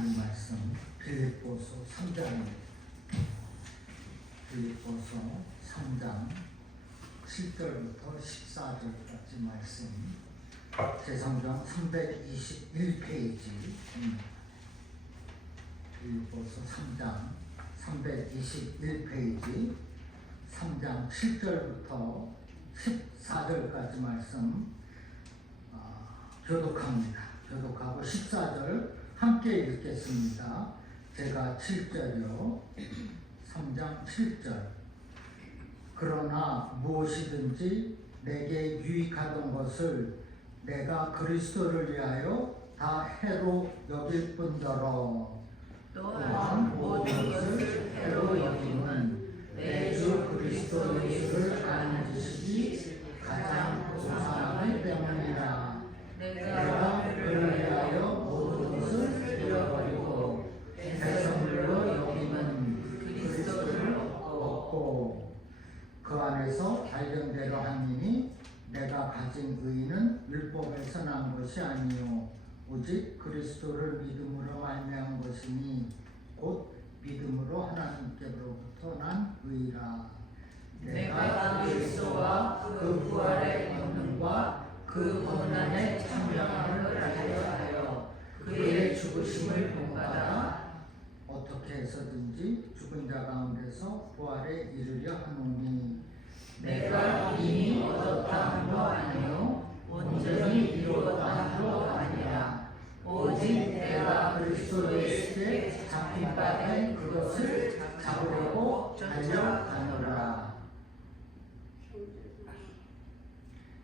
하나님 말씀 빌립보서 3장입니다. 빌립보서 3장 7절부터 14절까지 말씀, 제 성경 321페이지, 빌립보서 3장 321페이지 3장 7절부터 14절까지 말씀 교독하고 14절 함께 읽겠습니다. 제가 7절이요. 3장 7절. 그러나 무엇이든지 내게 유익하던 것을 내가 그리스도를 위하여 다 해로 여길 뿐더러 또한 모든 것을 해로 여김은 내 주 그리스도 예수를 아는 지식이 가장 고상하기 때문이라. 내가 그를 위하여 모든 것을 잃어버리고 배설물로 여기는 그리스도를 얻고 그 안에서 발견대로 하니니 내가 가진 의는 율법에서 난 것이 아니요 오직 그리스도를 믿음으로 말미암은 것이니 곧 믿음으로 하나님께로부터 난 의라. 내가 그리스도와 그 부활의 권능과 그 고난의 참여함을 알려 하여 그의 죽으심을 본받아 어떻게 해서든지 죽은 자 가운데서 부활에 이르려 하노니 내가 이미 얻었다 함도 아니요 온전히 이루었다 함도 아니라 오직 내가 그리스도 예수께 잡힌 바 된 그것을 잡으려고 달려가노라.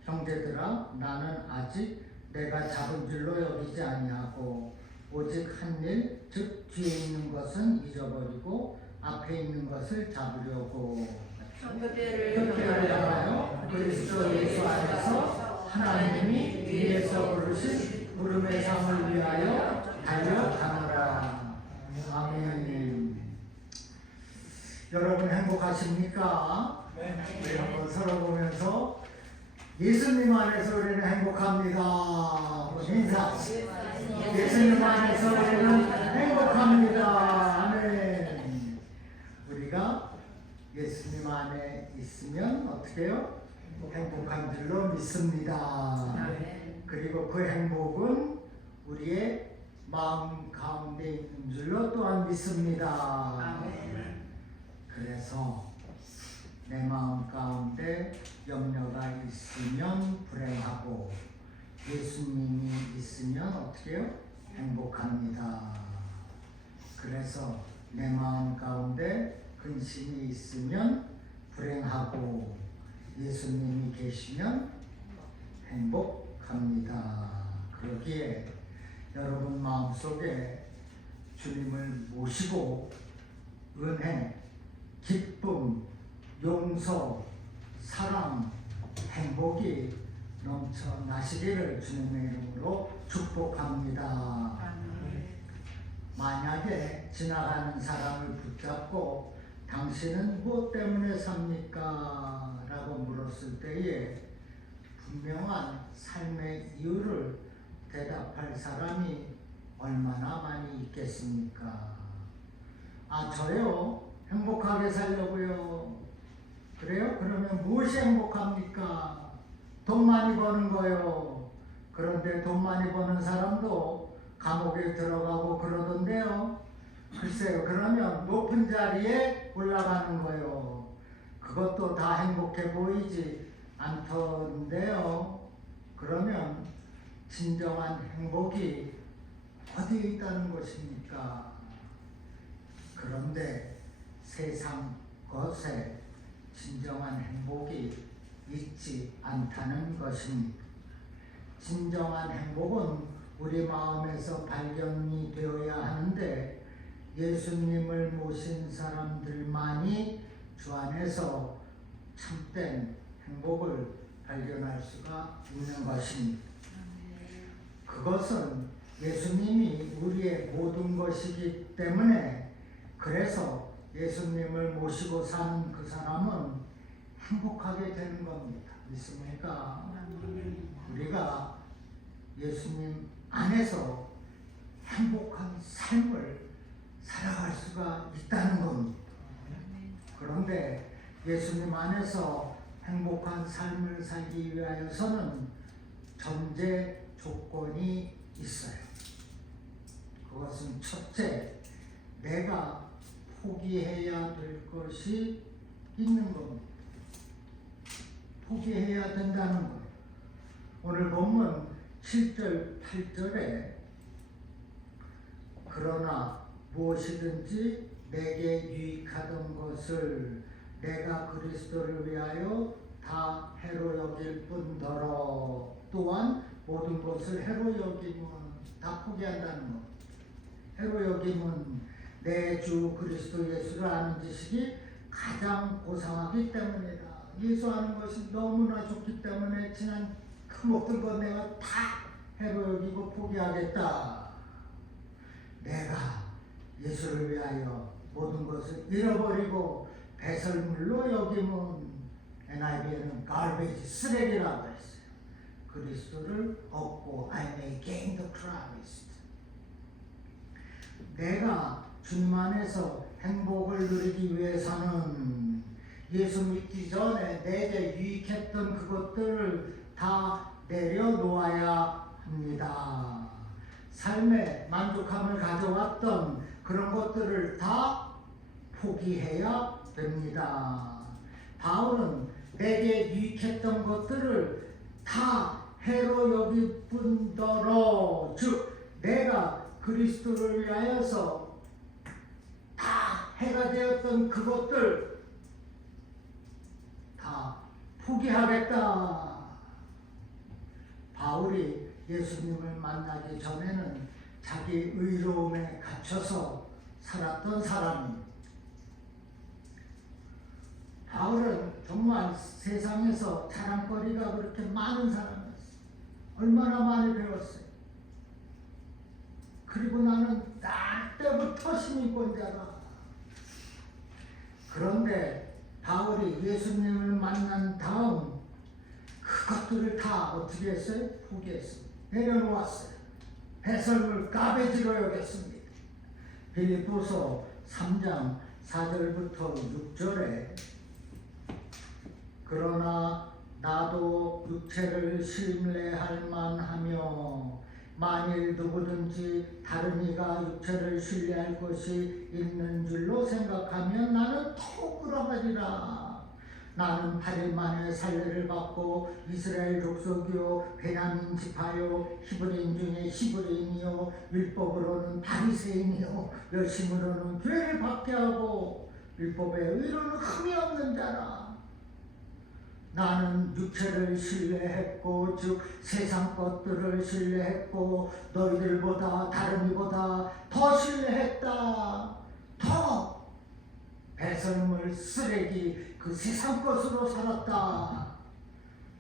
형제들아, 나는 아직 내가 잡은 줄로 여기지 아니하고 오직 한 일, 즉 뒤에 있는 것은 잊어버리고 앞에 있는 것을 잡으려고 형제를 향하여 그리스도 예수 안에서 하나님이 위에서 부르신 부름의 상을 위하여 달려가노라. 아멘. 여러분 행복하십니까? 우리 한번 서로 보면서 예수님 안에서 우리는 행복합니다. 인사. 예수님 안에서 우리는 행복합니다. 아멘. 우리가 예수님 안에 있으면 어떻게 해요? 행복한 줄로 믿습니다. 그리고 그 행복은 우리의 마음 가운데 있는 줄로 또한 믿습니다. 그래서 내 마음 가운데 염려가 있으면 불행하고 예수님이 있으면 어떻게 해요? 행복합니다. 그래서 내 마음 가운데 근심이 있으면 불행하고 예수님이 계시면 행복합니다. 그러기에 여러분 마음속에 주님을 모시고 은혜, 기쁨, 용서, 사랑, 행복이 넘쳐나시기를 주님의 이름으로 축복합니다. 만약에 지나가는 사람을 붙잡고 당신은 무엇 때문에 삽니까? 라고 물었을 때에 분명한 삶의 이유를 대답할 사람이 얼마나 많이 있겠습니까? 아, 저요? 행복하게 살려고요. 그래요? 그러면 무엇이 행복합니까? 돈 많이 버는 거요. 그런데 돈 많이 버는 사람도 감옥에 들어가고 그러던데요. 글쎄요. 그러면 높은 자리에 올라가는 거요. 그것도 다 행복해 보이지 않던데요. 그러면 진정한 행복이 어디에 있다는 것입니까? 그런데 세상 것에 진정한 행복이 있지 않다는 것입니다. 진정한 행복은 우리 마음에서 발견이 되어야 하는데 예수님을 모신 사람들만이 주 안에서 참된 행복을 발견할 수가 있는 것입니다. 그것은 예수님이 우리의 모든 것이기 때문에 그래서 예수님을 모시고 사는 그 사람은 행복하게 되는 겁니다. 믿습니까? 우리가 예수님 안에서 행복한 삶을 살아갈 수가 있다는 겁니다. 그런데 예수님 안에서 행복한 삶을 살기 위하여서는 전제 조건이 있어요. 그것은 첫째, 내가 포기해야 될 것이 있는 겁니다. 포기해야 된다는 것. 오늘 본문 7절, 8절에 그러나 무엇이든지 내게 유익하던 것을 내가 그리스도를 위하여 다 해로 여길 뿐더러 또한 모든 것을 해로 여김은 다 포기한다는 것. 해로 여김은 내 주 그리스도 예수를 아는 지식이 가장 고상하기 때문이다. 예수 아는 것이 너무나 좋기 때문에 지난 그 모든 것 내가 다 해로 여기고 포기하겠다. 내가 예수를 위하여 모든 것을 잃어버리고 배설물로 여김은 NIV에는 garbage, 쓰레기라고 했어요. 그리스도를 얻고 I may gain the Christ. 내가 주님 안에서 행복을 누리기 위해서는 예수 믿기 전에 내게 유익했던 그것들을 다 내려놓아야 합니다. 삶에 만족함을 가져왔던 그런 것들을 다 포기해야 됩니다. 바울은 내게 유익했던 것들을 다 해로 여길 뿐더러 즉 내가 그리스도를 위하여서 다 해가 되었던 그것들 다 포기하겠다. 바울이 예수님을 만나기 전에는 자기 의로움에 갇혀서 살았던 사람입니다. 바울은 정말 세상에서 자랑거리가 그렇게 많은 사람이었어요. 얼마나 많이 배웠어요. 그리고 나는 날 때부터 시민권자다. 그런데 바울이 예수님을 만난 다음 그것들을 다 어떻게 했어요? 포기했습니다. 내려놓았어요. 배설물 가베지로 여겼습니다. 빌립보서 3장 4절부터 6절에 그러나 나도 육체를 신뢰할 만하며 만일 누구든지 다른 이가 육체를 신뢰할 것이 있는 줄로 생각하면 나는 더욱 그러하리라. 나는 8일 만에 살례를 받고 이스라엘 족속이요 베냐민 지파요 히브리인 중에 히브리인이요 율법으로는 바리새인이요 열심으로는 교회를 박해하고 율법의 의로는 흠이 없는 자라. 나는 육체를 신뢰했고 즉 세상 것들을 신뢰했고 너희들보다 다른 이보다 더 신뢰했다. 더 배설물 쓰레기 그 세상 것으로 살았다.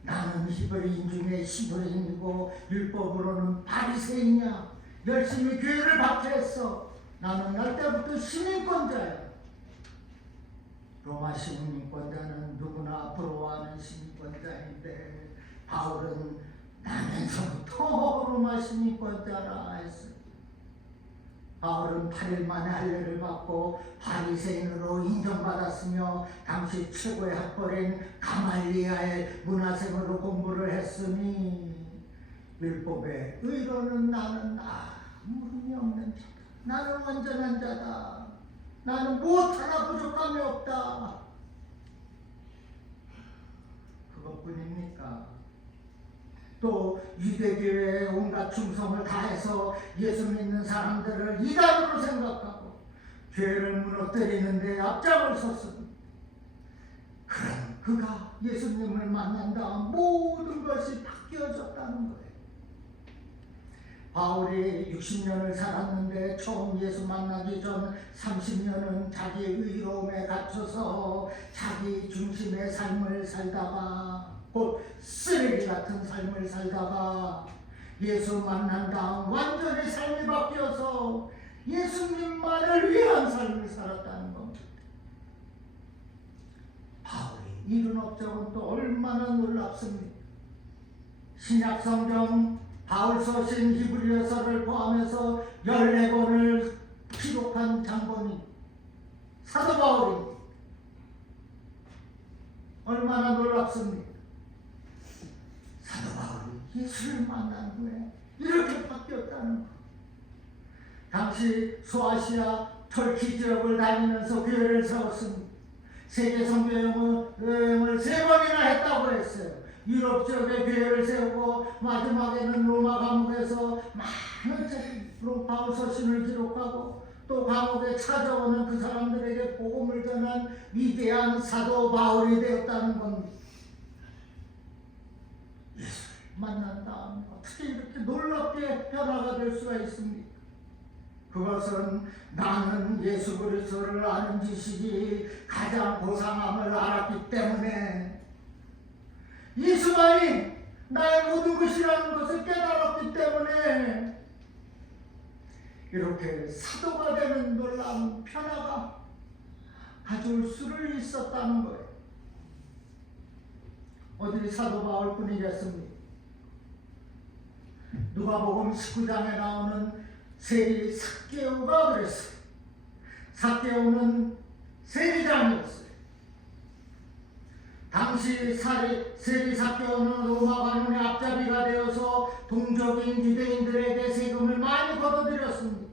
나는 히브리인 중에 히브리인이고 율법으로는 바리새인이야. 열심히 교회를 박해했어. 나는 날 때부터 시민권자야. 로마 시민권자는 누구나 부러워하는 시민권자인데 바울은 나면서부터 로마 시민권자라 했어요. 바울은 8일 만에 할례를 받고 바리새인으로 인정받았으며 당시 최고의 학벌인 가말리아의 문화생으로 공부를 했으니 율법의 의로는 나는 아무 흠이 없는 자다. 나는 완전한 자다. 나는 무엇 하나 부족함이 없다. 그것뿐입니까? 또 유대교회에 온갖 충성을 다해서 예수 믿는 사람들을 이단으로 생각하고 교회를 무너뜨리는 데 앞장을 섰습니다. 그럼 그가 예수님을 만난 다음 모든 것이 바뀌어졌다는 거예요. 바울이 60년을 살았는데 처음 예수 만나기 전 30년은 자기 의로움에 갇혀서 자기 중심의 삶을 살다가 곧 쓰레기 같은 삶을 살다가 예수 만난 다음 완전히 삶이 바뀌어서 예수님만을 위한 삶을 살았다는 겁니다. 바울이 이룬 업적은 또 얼마나 놀랍습니까? 신약 성경 바울 서신 히브리서를 포함해서 14권을 기록한 장본인 사도 바울이 얼마나 놀랍습니까? 사도 바울이 예수를 만난 후에 이렇게 바뀌었다는 것. 당시 소아시아 터키 지역을 다니면서 교회를 세웠습니다. 세계 선교 여행을 3번이나 했다고 했어요. 유럽 지역에 교회를 세우고 마지막에는 로마 감옥에서 많은 바울 서신을 기록하고 또 감옥에 찾아오는 그 사람들에게 복음을 전한 위대한 사도 바울이 되었다는 겁니다. 예수를 만난 다음에 어떻게 이렇게 놀랍게 변화가 될 수가 있습니까? 그것은 나는 예수 그리스도를 아는 지식이 가장 고상함을 알았기 때문에, 예수만이 나의 모든 것이라는 것을 깨달았기 때문에 이렇게 사도가 되는 놀라운 변화가 가져올 수를 있었다는 거예요. 어디 사도 바울뿐이겠습니까? 누가복음 19장에 나오는 세리 삭개오가 그랬어요. 삭개오는 세리장이었어요. 당시 세리 삭개오는 로마 관원의 앞잡이가 되어서 동족인 유대인들에게 세금을 많이 걷어들였습니다.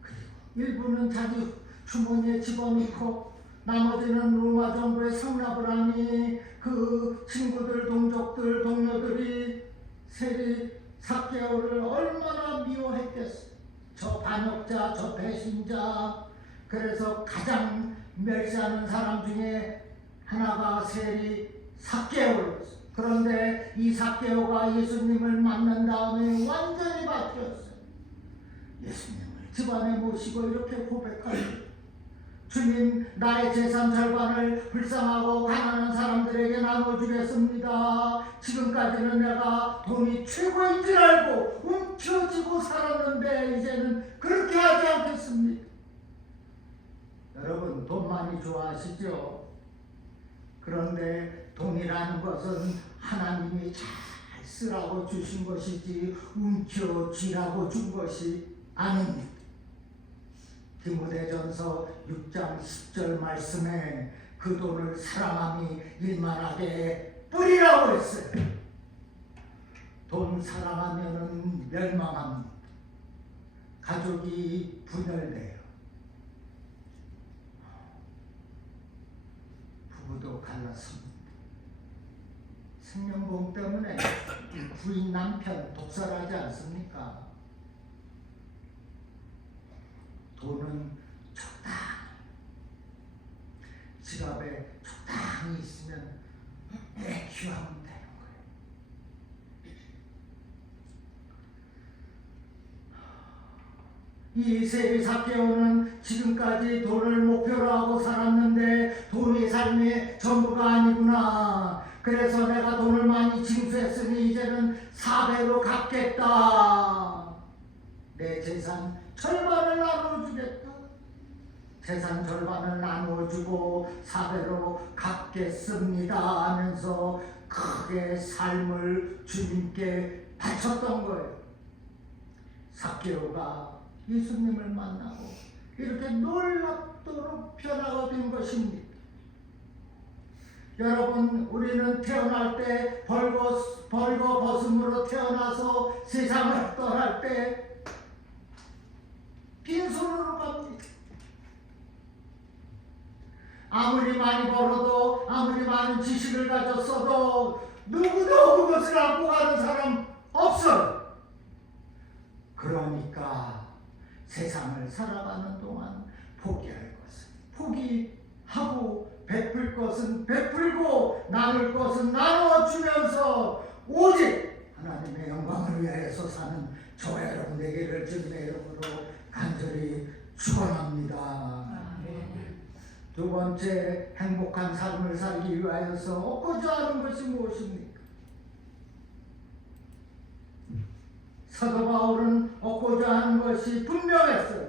그리고 일부는 자기 주머니에 집어넣고 나머지는 로마 정부에 상납을 하니 그 친구들, 동족들, 동료들이 세리 삭개오를 얼마나 미워했겠어요. 저 반역자, 저 배신자. 그래서 가장 멸시하는 사람 중에 하나가 세리 삭개오였어요. 그런데 이 삭개오가 예수님을 만난 다음에 완전히 바뀌었어요. 예수님을 집안에 모시고 이렇게 고백합니다. 주님, 나의 재산 절반을 불쌍하고 가난한 사람들에게 나눠주겠습니다. 지금까지는 내가 돈이 최고인 줄 알고 움켜쥐고 살았는데 이제는 그렇게 하지 않겠습니다. 여러분, 돈 많이 좋아하시죠? 그런데 돈이라는 것은 하나님이 잘 쓰라고 주신 것이지 움켜쥐라고 준 것이 아닙니다. 디모데전서 6장 10절 말씀에 그 돈을 사랑함이 일만하게 뿌리라고 했어요. 돈 사랑하면은 멸망합니다. 가족이 분열돼요. 부부도 갈라섭니다. 생명보험 때문에 부인 남편 독살하지 않습니까? 돈은 적당히, 지갑에 적당히 있으면 애큐하면 되는 거예요. 이 세리 삭개오는 지금까지 돈을 목표로 하고 살았는데 돈이 삶의 전부가 아니구나. 그래서 내가 돈을 많이 징수했으니 이제는 4배로 갚겠다. 내 재산 절반을 나눠주겠다. 재산 절반을 나눠주고 4배로 갚겠습니다 하면서 크게 삶을 주님께 바쳤던 거예요. 삭개오가 예수님을 만나고 이렇게 놀랍도록 변화가 된 것입니다. 여러분, 우리는 태어날 때 벌거벗음으로 태어나서 세상을 떠날 때 빈손으로 갑니다. 아무리 많이 벌어도, 아무리 많은 지식을 가졌어도 누구도 그것을 안고 가는 사람 없어요. 그러니까 세상을 살아가는 동안 포기할 것은 포기하고 베풀 것은 베풀고 나눌 것은 나눠주면서 오직 하나님의 영광을 위하여서 사는 저와 여러분 되기를 주님의 이름으로 간절히 축원합니다. 두 번째, 행복한 삶을 살기 위하여서 얻고자 하는 것이 무엇입니까? 사도 바울은 얻고자 하는 것이 분명했어요.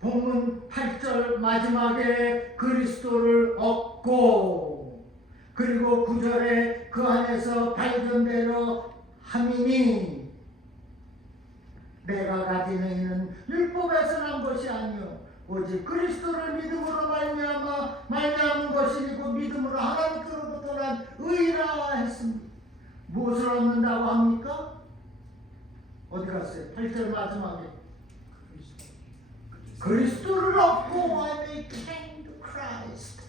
본문 8절 마지막에 그리스도를 얻고, 그리고 9절에 그 안에서 발견대로 함이니 내가 가진 의는 율법에서 난 것이 아니요 오직 그리스도를 믿음으로 말미암은 것이고 믿음으로 하나님께로부터 난 의라 했습니다. 무엇을 얻는다고 합니까? 어디 갔어요? 8절 마지막에 그리스도를 얻고 I became to Christ.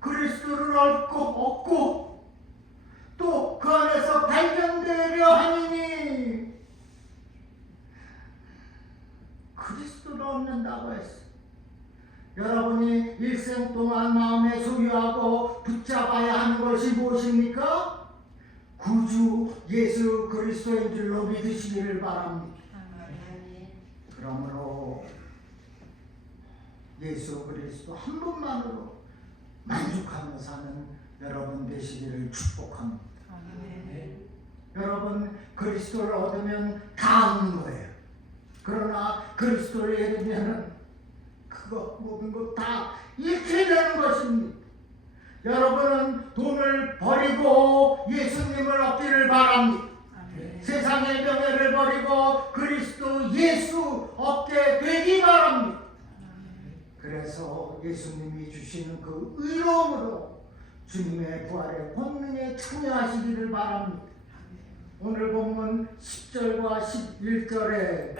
그리스도를 얻고 또 그 안에서 발견되려 하니니 그리스도를 얻는다고 했어요. 여러분이 일생 동안 마음에 소유하고 붙잡아야 하는 것이 무엇입니까? 구주 예수 그리스도인 줄로 믿으시기를 바랍니다. 그러므로 예수 그리스도 한 분만으로 만족하며 사는 여러분 되시기를 축복합니다. 여러분 그리스도를 얻으면 다 얻는 거예요. 그러나 그리스도를 잃으면 그거 모든 것 다 잃게 되는 것입니다. 여러분은 돈을 버리고 예수님을 얻기를 바랍니다. 세상의 명예를 버리고 그리스도 예수 얻게 되기 바랍니다. 그래서 예수님이 주시는 그 의로움으로 주님의 부활의 권능에 참여하시기를 바랍니다. 오늘 본문 10절과 11절에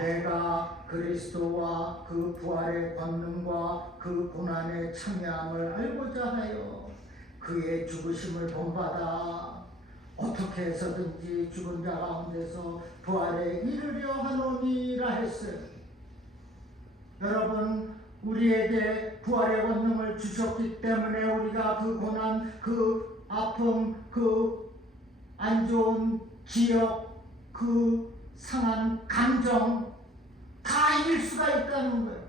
내가 그리스도와 그 부활의 권능과 그 고난의 참여함을 알고자 하여 그의 죽으심을 본받아 어떻게 해서든지 죽은 자 가운데서 부활에 이르려 하노니라 했어요. 여러분 우리에게 부활의 권능을 주셨기 때문에 우리가 그 고난, 그 아픔, 그 안 좋은 기억, 그 상한 감정 다 잃을 수가 있다는 거예요.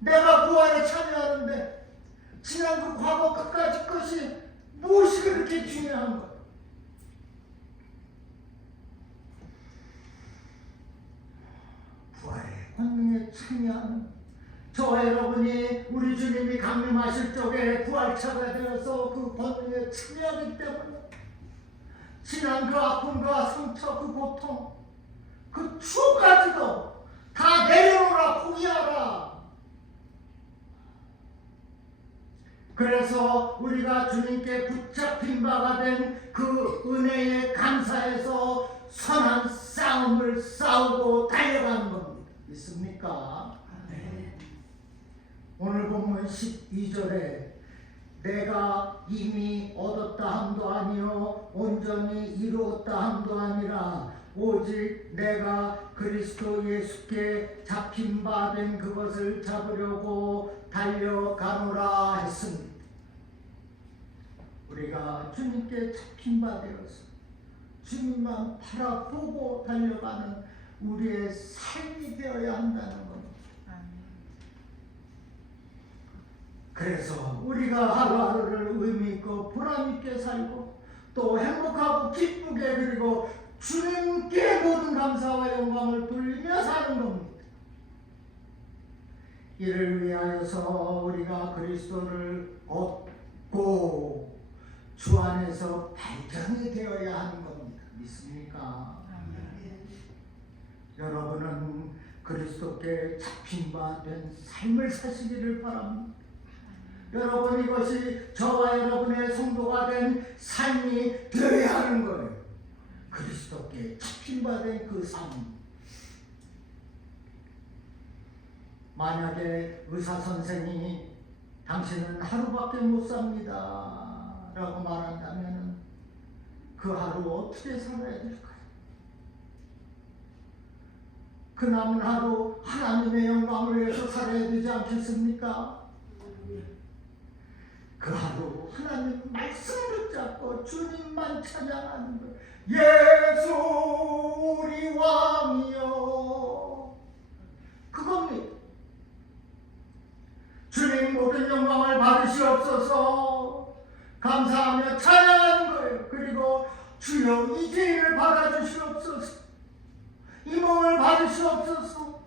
내가 부활에 참여하는데 지난 그 과거 끝까지 것이 무엇이 그렇게 중요한 거예요? 부활의 권능에 참여하는 저와 여러분이 우리 주님이 강림하실 적에 부활차가 되어서 그 권능에 참여하기 때문에 지난 그 아픔과 상처, 그 고통, 그 추억까지도 다 내려놓으라, 포기하라. 그래서 우리가 주님께 붙잡힌 바가 된 그 은혜에 감사해서 선한 싸움을 싸우고 달려가는 겁니다. 있습니까? 오늘 본문 12절에 내가 이미 얻었다 함도 아니요 온전히 이루었다 함도 아니라 오직 내가 그리스도 예수께 잡힌 바 된 그것을 잡으려고 달려가노라 했습니다. 우리가 주님께 잡힌 바 되어서 주님만 바라보고 달려가는 우리의 삶이 되어야 한다는 겁니다. 그래서 우리가 하루하루를 의미있고 보람있게 살고 또 행복하고 기쁘게 그리고 주님께 모든 감사와 영광을 돌리며 사는 겁니다. 이를 위하여서 우리가 그리스도를 얻고 주 안에서 발전이 되어야 하는 겁니다. 믿습니까? 여러분은 그리스도께 잡힌 바 된 삶을 사시기를 바랍니다. 여러분 이것이 저와 여러분의 성도가 된 삶이 되어야 하는 거예요. 그리스도께 잡힌 바 된 그 삶. 만약에 의사 선생이 당신은 하루밖에 못 삽니다 라고 말한다면 그 하루 어떻게 살아야 될까요? 그 남은 하루 하나님의 영광을 위해서 살아야 되지 않겠습니까? 그 하루 하나님 말씀 붙잡고 주님만 찬양하는 것. 예수 우리 왕이여. 그겁니다. 주님 모든 영광을 받으시옵소서. 감사하며 찬양하는 거예요. 그리고 주여 이 죄를 받아주시옵소서. 이 몸을 받으시옵소서.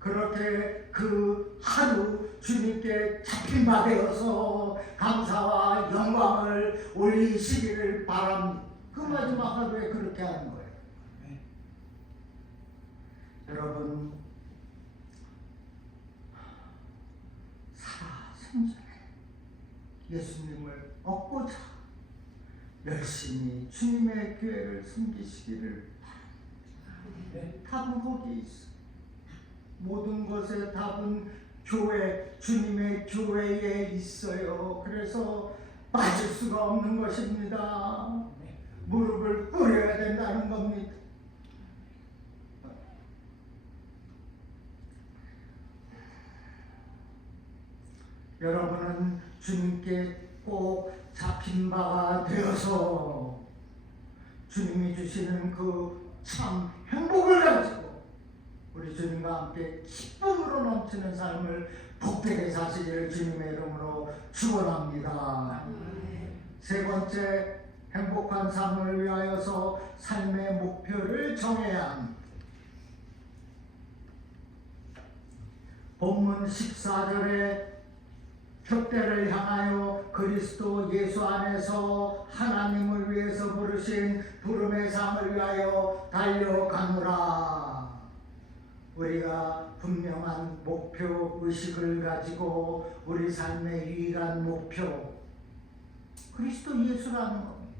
그렇게 그 하루 주님께 잡힌 바 되어서 감사와 영광을 올리시기를 바랍니다. 그 마지막 하루에 그렇게 하는 거예요. 여러분, 살아생전에 예수님을 얻고자 열심히 주님의 교회를 섬기시기를 바랍니다. 답은 거기에 있어. 모든 것의 답은 교회, 주님의 교회에 있어요. 그래서 빠질 수가 없는 것입니다. 무릎을 꿇어야 된다는 겁니다. 여러분은 주님께 꼭 잡힌 바가 되어서 주님이 주시는 그 참 행복을 가지고 우리 주님과 함께 기쁨으로 넘치는 삶을 복되게 사시기를 주님의 이름으로 축원합니다. 세 번째, 행복한 삶을 위하여서 삶의 목표를 정해야 합니다. 본문 14절에 격대를 향하여 그리스도 예수 안에서 하나님을 위해서 부르신 부름의 상을 위하여 달려가노라. 우리가 분명한 목표 의식을 가지고 우리 삶의 유일한 목표 그리스도 예수라는 겁니다.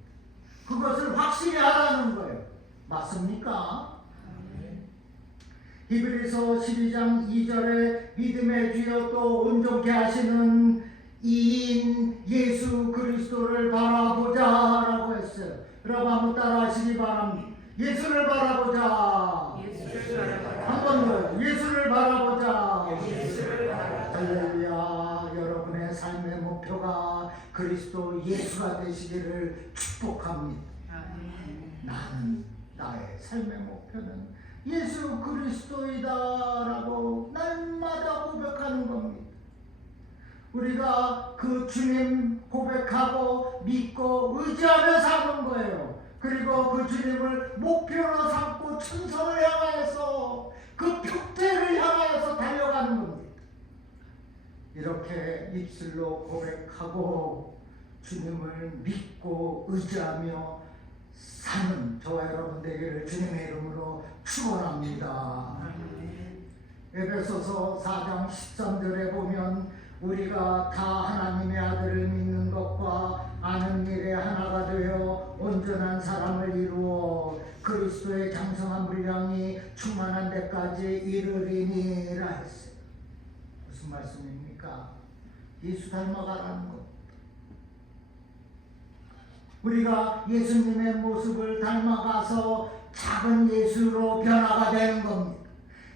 그것을 확실히 하라는 거예요. 맞습니까? 히브리서 12장 2절에 믿음의 주여 또 온전케 하시는 이인 예수 그리스도를 바라보자 라고 했어요. 여러분 한번 따라 하시기 바랍니다. 예수를 바라보자. 한 번 더 예수를 바라보자. 할렐루야. 여러분의 삶의 목표가 그리스도 예수가 되시기를 축복합니다. 나는 나의 삶의 목표는 예수 그리스도이다라고 날마다 고백하는 겁니다. 우리가 그 주님 고백하고 믿고 의지하며 사는 거예요. 그리고 그 주님을 목표로 삼고 천성을 향하여서 그 벽대를 향하여서 달려가는 겁니다. 이렇게 입술로 고백하고 주님을 믿고 의지하며 사는 저와 여러분 되기를 주님의 이름으로 축원합니다. 에베소서 4장 13절에 보면 우리가 다 하나님의 아들을 믿는 것과 아는 일에 하나가 되어 온전한 사람을 이루어 그리스도의 장성한 분량이 충만한 데까지 이르리니라 했어요. 무슨 말씀입니까? 예수 닮아가라는 것. 우리가 예수님의 모습을 닮아가서 작은 예수로 변화가 되는 겁니다.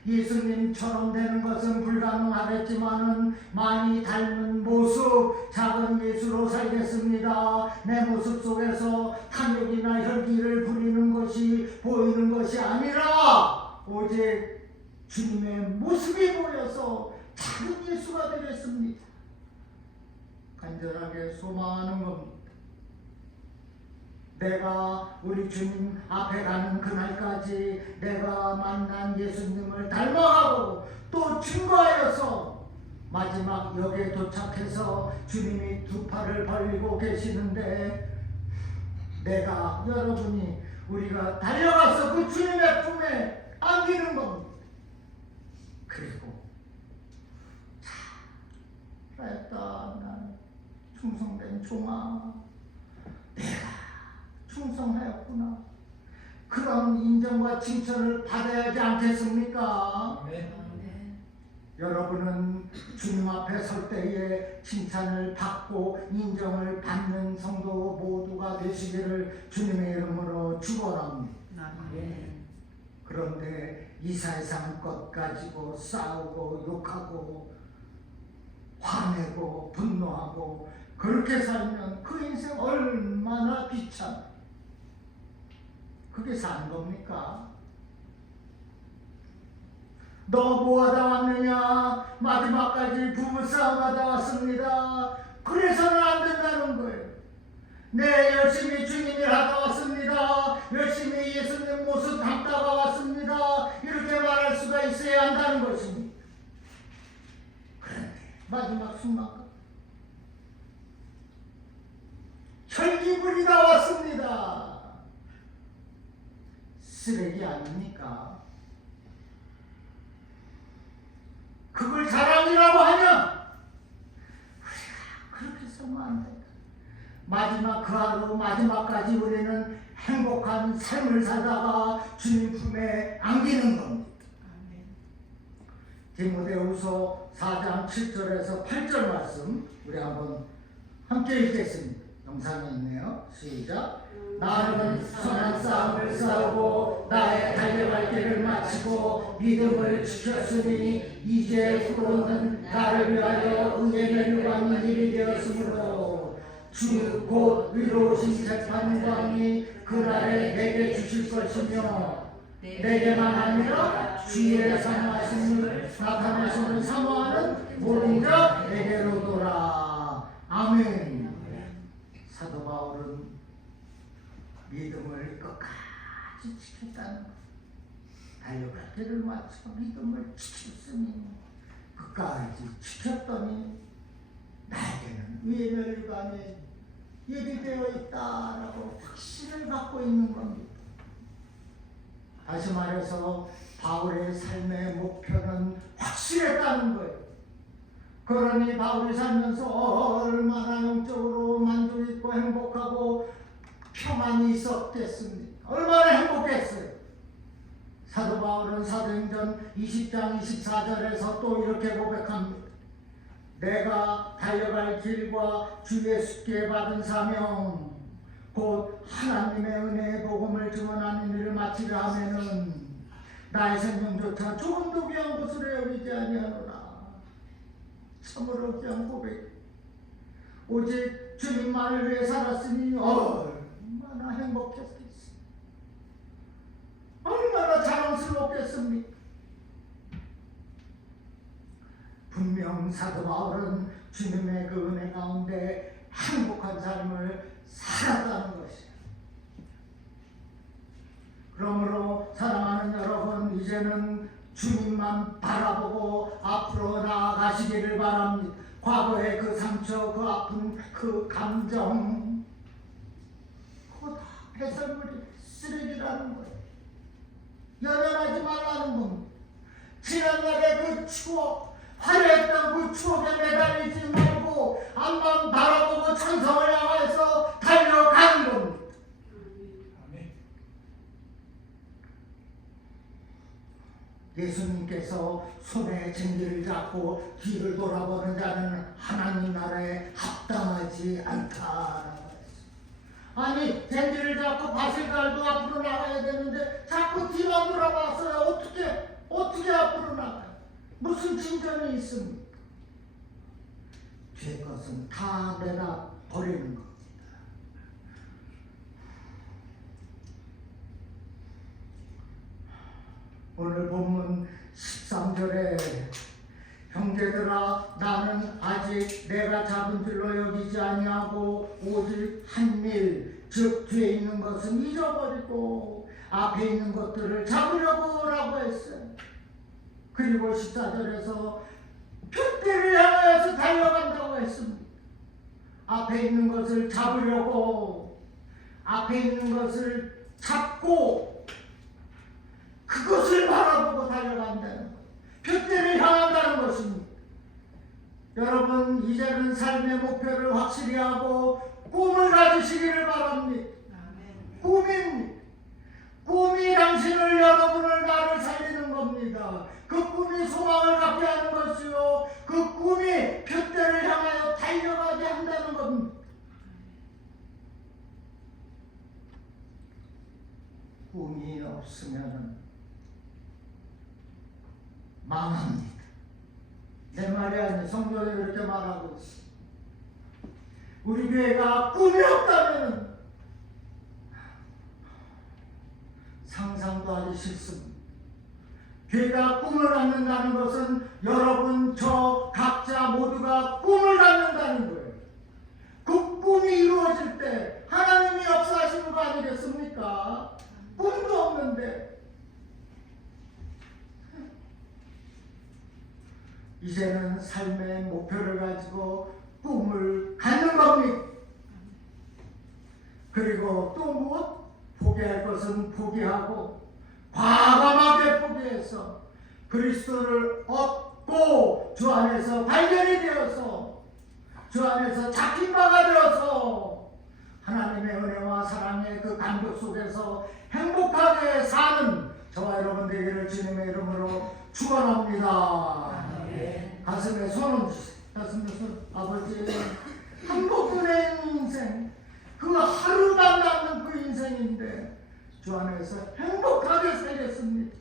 예수님처럼 되는 것은 불가능하겠지만은 많이 닮은 모습, 작은 예수로 살겠습니다. 내 모습 속에서 탐욕이나 혈기를 부리는 것이 보이는 것이 아니라 오직 주님의 모습이 보여서 작은 예수가 되겠습니다. 간절하게 소망하는 겁니다. 내가 우리 주님 앞에 가는 그날까지 내가 만난 예수님을 닮아가고 또 증거하여서 마지막 역에 도착해서 주님이 두 팔을 벌리고 계시는데 내가 여러분이 우리가 달려가서 그 주님의 품에 안기는 겁니다. 그리고 잘했다 난 충성된 종아 내가 충성하였구나. 그런 인정과 칭찬을 받아야 하지 않겠습니까? 여러분은 주님 앞에 설 때에 칭찬을 받고 인정을 받는 성도 모두가 되시기를 주님의 이름으로 축원합니다. 그런데 이 세상 것 가지고 싸우고 욕하고 화내고 분노하고 그렇게 살면 그 인생 얼마나 비참해. 그게 사는 겁니까? 너 뭐하다 왔느냐? 마지막까지 부부싸움하다 왔습니다. 그래서는 안 된다는 거예요. 네, 열심히 주님 일 하다 왔습니다. 열심히 예수님 모습 담다가 왔습니다. 이렇게 말할 수가 있어야 한다는 것입니다. 마지막 순간 혈기불이 나왔습니다. 쓰레기 아닙니까? 그걸 자랑이라고 하냐? 그렇게 쓰면 안 돼. 마지막 그 하루 마지막까지 우리는 행복한 삶을 살다가 주님 품에 안기는 겁니다. 디모데후서 4장 7절에서 8절 말씀 우리 한번 함께 읽겠습니다. 영상에 있네요. 시작. 나는 선한 싸움을 싸우고 나의 달려갈 길을 마치고 믿음을 지켰으니 이제 후로는 나를 위하여 의의 멸류관이 일이 되었으므로 주 곧 의로우신 재판관이 그날에 내게 주실 것이며 내게만 아니라 주의 사모하심을 나타내시는 사모하는 모든 자에게로도라. 아멘. 사도 바울은 믿음을 끝까지 지켰다는 것. 달려갈 길을 마치고 믿음을 지켰으니 끝까지 지켰더니 나에게는 의의 멸류관이 예비되어 있다라고 확신을 갖고 있는 겁니다. 다시 말해서 바울의 삶의 목표는 확실했다는 거예요. 그러니 바울이 살면서 얼마나 영적으로 만족 있고 행복하고 평안이 있었겠습니까? 얼마나 행복했어요. 사도 바울은 사도행전 20장 24절에서 또 이렇게 고백합니다. 내가 달려갈 길과 주 예수께 받은 사명 곧 하나님의 은혜의 복음을 증언하는 일을 마치려 하면은 나의 생명조차 조금도 귀한 것으로 여기지 아니하노라. 참으로 귀한 고백. 오직 주님만을 위해 살았으니 얼마나 행복했겠어. 얼마나 자랑스럽겠습니까? 분명 사도 바울은 주님의 그 은혜 가운데 행복한 삶을 살았다는 것이에요. 그러므로 사랑하는 여러분, 이제는 주님만 바라보고 앞으로 나아가시기를 바랍니다. 과거의 그 상처, 그 아픔, 그 감정, 그거 다 배설물이 쓰레기라는 거예요. 연연하지 말라는 겁니다. 지난날의 그 추억, 화려했던 그 추억에 매달리지 말고 앞만 바라보고 천성을 향해서 달려가는 겁니다. 예수님께서 손에 쟁기를 잡고 뒤를 돌아보는 자는 하나님 나라에 합당하지 않다라고 했어요. 아니, 쟁기를 잡고 밭을 갈고 앞으로 나가야 되는데 자꾸 뒤만 돌아봤어요. 어떻게 앞으로 나가요? 무슨 진전이 있습니까? 죄 것은 다 내다 버리는 겁니다. 오늘 본문 13절에 형제들아 나는 아직 내가 잡은 줄로 여기지 아니하고 오직 한 일 즉 뒤에 있는 것은 잊어버리고 앞에 있는 것들을 잡으려고 라고 했어요. 그리고 14절에서 표대를 향하여서 달려간다고 했습니다. 앞에 있는 것을 잡으려고 앞에 있는 것을 잡고 그것을 바라보고 달려간다는 것. 표대를 향한다는 것입니다. 여러분 이제는 삶의 목표를 확실히 하고 꿈을 가지시기를 바랍니다. 꿈이 당신을 여러분을 나를 살리는 겁니다. 그 꿈이 소망을 갖게 하는 것이요 그 꿈이 표대를 향하여 달려가게 한다는 겁니다. 꿈이 없으면 망합니다. 내 말이 아니 성경에 그렇게 말하고 있어. 우리 교회가 꿈이 없다면 상상도 하기 싫습니다. 교회가 꿈을 갖는다는 것은 여러분 저 각자 모두가 꿈을 갖는다는 거예요. 그 꿈이 이루어질 때 하나님이 역사하시는 거 아니겠습니까? 꿈도 없는데 이제는 삶의 목표를 가지고 꿈을 갖는 겁니다. 그리고 또 무엇? 포기할 것은 포기하고 과감하게 포기해서 그리스도를 얻고 주 안에서 발견이 되어서 주 안에서 잡힌 바가 되어서 하나님의 은혜와 사랑의 그 감격 속에서 행복하게 사는 저와 여러분 되기를 주님의 이름으로 축원합니다. 가슴에 손을 주세요. 가슴에 손. 아버지, 행복한 인생, 그 하루가 남는 그 인생인데 주 안에서 행복하게 살겠습니다.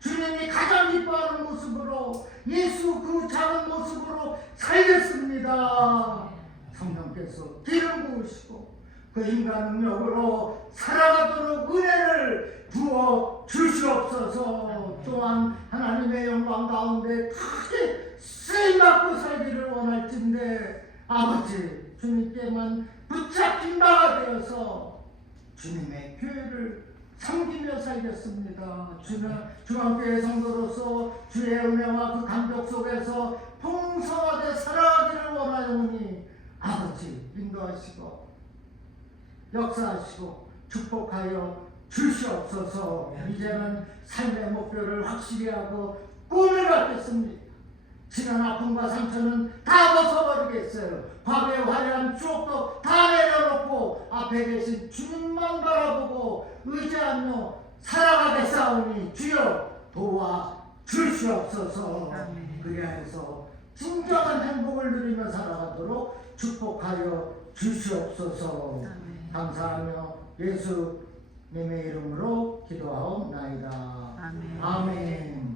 주님이 가장 기뻐하는 모습으로, 예수 그 작은 모습으로 살겠습니다. 성령께서 기름 부으시고 그 인간 능력으로 살아가도록 은혜를 부어 주시옵소서. 또한 하나님의 영광 가운데 크게 쓰임받고 살기를 원할진대 아버지, 주님께만 붙잡힌 바가 되어서 주님의 교회를 섬기며 살겠습니다. 중앙교회 성도로서 주의 은혜와 그 감격 속에서 풍성하게 살아가기를 원하오니 아버지 인도하시고 역사하시고 축복하여 주시옵소서. 이제는 삶의 목표를 확실히 하고 꿈을 갖겠습니다. 지난 아픔과 상처는 다 벗어버리겠어요. 과거의 화려한 추억도 다 내려놓고 앞에 계신 주님만 바라보고 의지하며 살아가겠사오니 주여 도와 주시옵소서. 그리하여서 진정한 행복을 누리며 살아가도록 축복하여 주시옵소서. 감사하며 예수님의 이름으로 기도하옵나이다. 아멘.